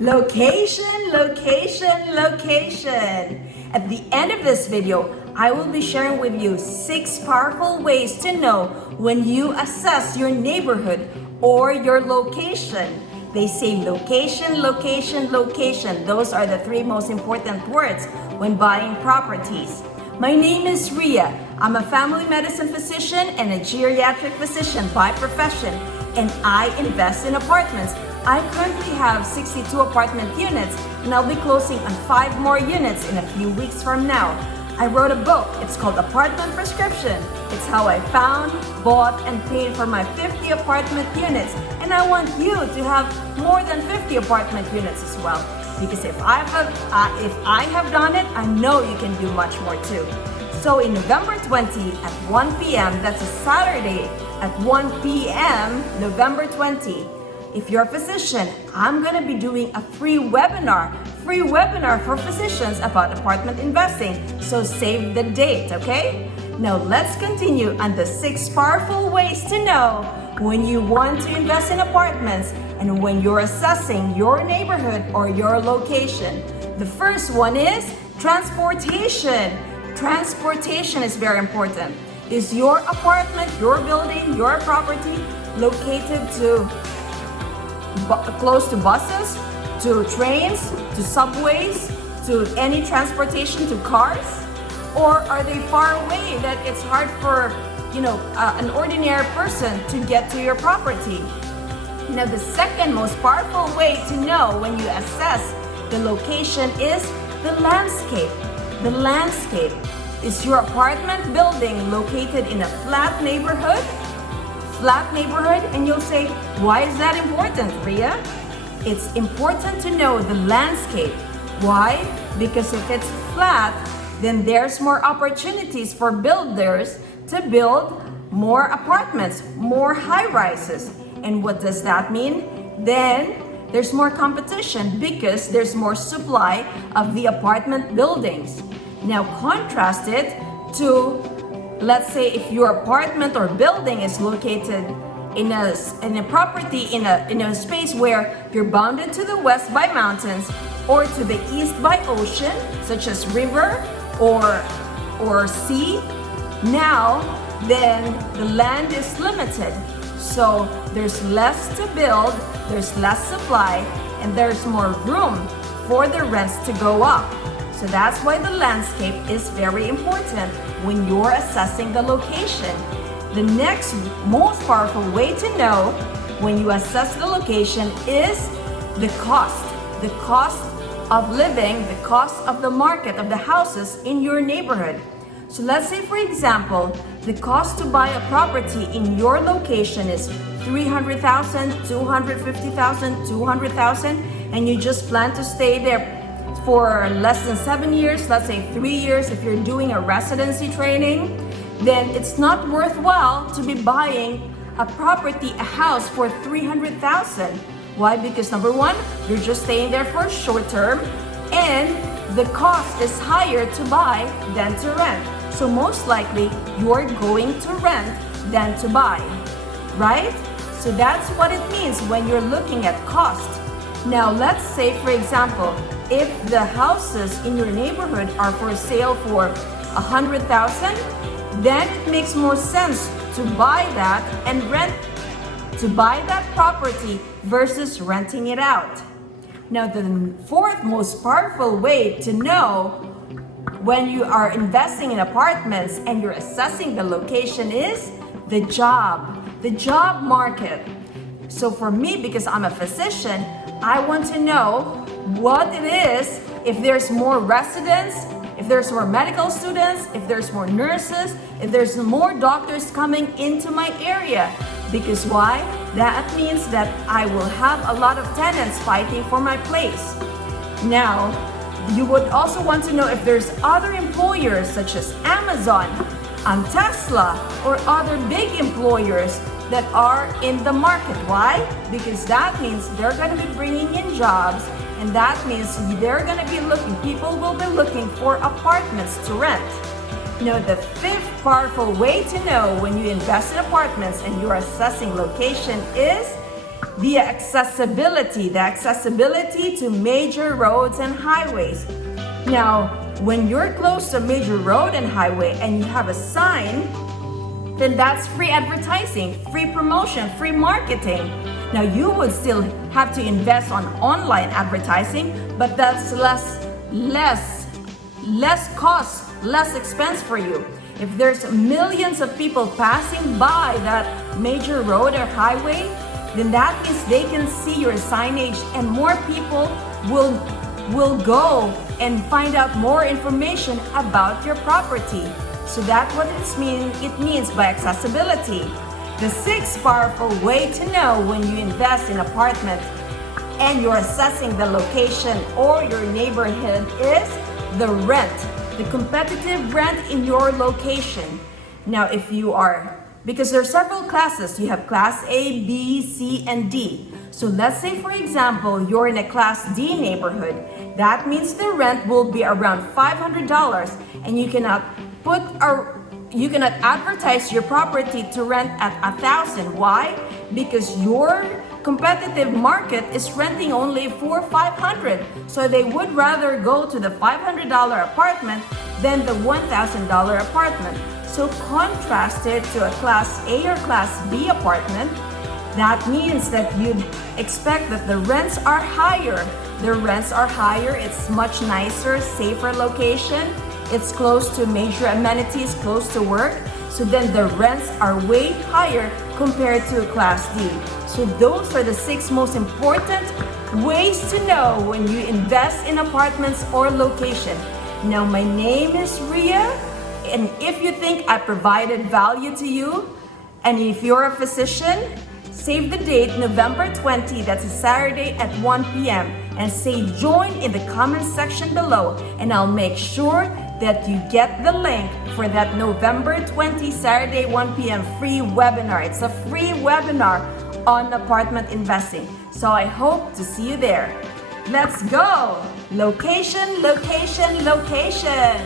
Location, location, location. At the end of this video, I will be sharing with you 6 powerful ways to know when you assess your neighborhood or your location. They say location, location, location. Those are the 3 most important words when buying properties. My name is Ria. I'm a family medicine physician and a geriatric physician by profession, and I invest in apartments. I currently have 62 apartment units, and I'll be closing on 5 more units in a few weeks from now. I wrote a book. It's called Apartment Prescription. It's how I found, bought, and paid for my 50 apartment units. And I want you to have more than 50 apartment units as well. Because if I have done it, I know you can do much more too. So in November 20 at 1 p.m., that's a Saturday at 1 p.m., November 20, if you're a physician, I'm going to be doing a free webinar for physicians about apartment investing. So save the date, okay? Now let's continue on the 6 powerful ways to know when you want to invest in apartments and when you're assessing your neighborhood or your location. The first one is transportation. Transportation is very important. Is your apartment, your building, your property located close to buses, to trains, to subways, to any transportation, to cars? Or are they far away that it's hard for, an ordinary person to get to your property? Now, the second most powerful way to know when you assess the location is the landscape. The landscape. Is your apartment building located in a flat neighborhood? And you'll say, why is that important, Ria? It's important to know the landscape. Why? Because if it's flat, then there's more opportunities for builders to build more apartments, more high-rises. And what does that mean? Then there's more competition because there's more supply of the apartment buildings. Now contrast it to, let's say, if your apartment or building is located in a property in a space where you're bounded to the west by mountains or to the east by ocean, such as river or sea. Now then the land is limited, so there's less to build, there's less supply, and there's more room for the rents to go up. So that's why the landscape is very important when you're assessing the location. The next most powerful way to know when you assess the location is the cost. The cost of living, the cost of the market of the houses in your neighborhood. So let's say, for example, the cost to buy a property in your location is $300,000, $250,000, $200,000, and you just plan to stay there for less than 7 years, let's say 3 years. If you're doing a residency training, then it's not worthwhile to be buying a property, a house for $300,000. Why? Because number one, you're just staying there for a short term, and the cost is higher to buy than to rent. So most likely, you're going to rent than to buy, right? So that's what it means when you're looking at cost. Now, let's say, for example, if the houses in your neighborhood are for sale for $100,000, then it makes more sense to buy that and to buy that property versus renting it out. Now, the 4th most powerful way to know when you are investing in apartments and you're assessing the location is the job market. So for me, because I'm a physician, I want to know what it is, if there's more residents, if there's more medical students, if there's more nurses, if there's more doctors coming into my area. Because why? That means that I will have a lot of tenants fighting for my place. Now, you would also want to know if there's other employers such as Amazon, Tesla, or other big employers that are in the market. Why? Because that means they're going to be bringing in jobs, and that means they're going to be people will be looking for apartments to rent. Now, the 5th powerful way to know when you invest in apartments and you're assessing location is the accessibility to major roads and highways. Now, when you're close to a major road and highway and you have a sign, then that's free advertising, free promotion, free marketing. Now, you would still have to invest on online advertising, but that's less cost, less expense for you. If there's millions of people passing by that major road or highway, then that means they can see your signage and more people will go and find out more information about your property. So that's what it means by accessibility. The sixth powerful way to know when you invest in apartment and you're assessing the location or your neighborhood is the rent, the competitive rent in your location. Now, because there are several classes, you have class A, B, C, and D. So let's say, for example, you're in a class D neighborhood. That means the rent will be around $500, and you cannot advertise your property to rent at $1,000. Why? Because your competitive market is renting only for $500. So they would rather go to the $500 apartment than the $1,000 apartment. So contrast it to a class A or class B apartment. That means that you'd expect that the rents are higher. The rents are higher, it's much nicer, safer location. It's close to major amenities, close to work. So then the rents are way higher compared to class D. So those are the 6 most important ways to know when you invest in apartments or location. Now, my name is Ria, and if you think I provided value to you, and if you're a physician, save the date, November 20, that's a Saturday at 1 p.m. and say join in the comment section below, and I'll make sure that you get the link for that November 20, Saturday, 1 p.m. free webinar. It's a free webinar on apartment investing. So I hope to see you there. Let's go! Location, location, location!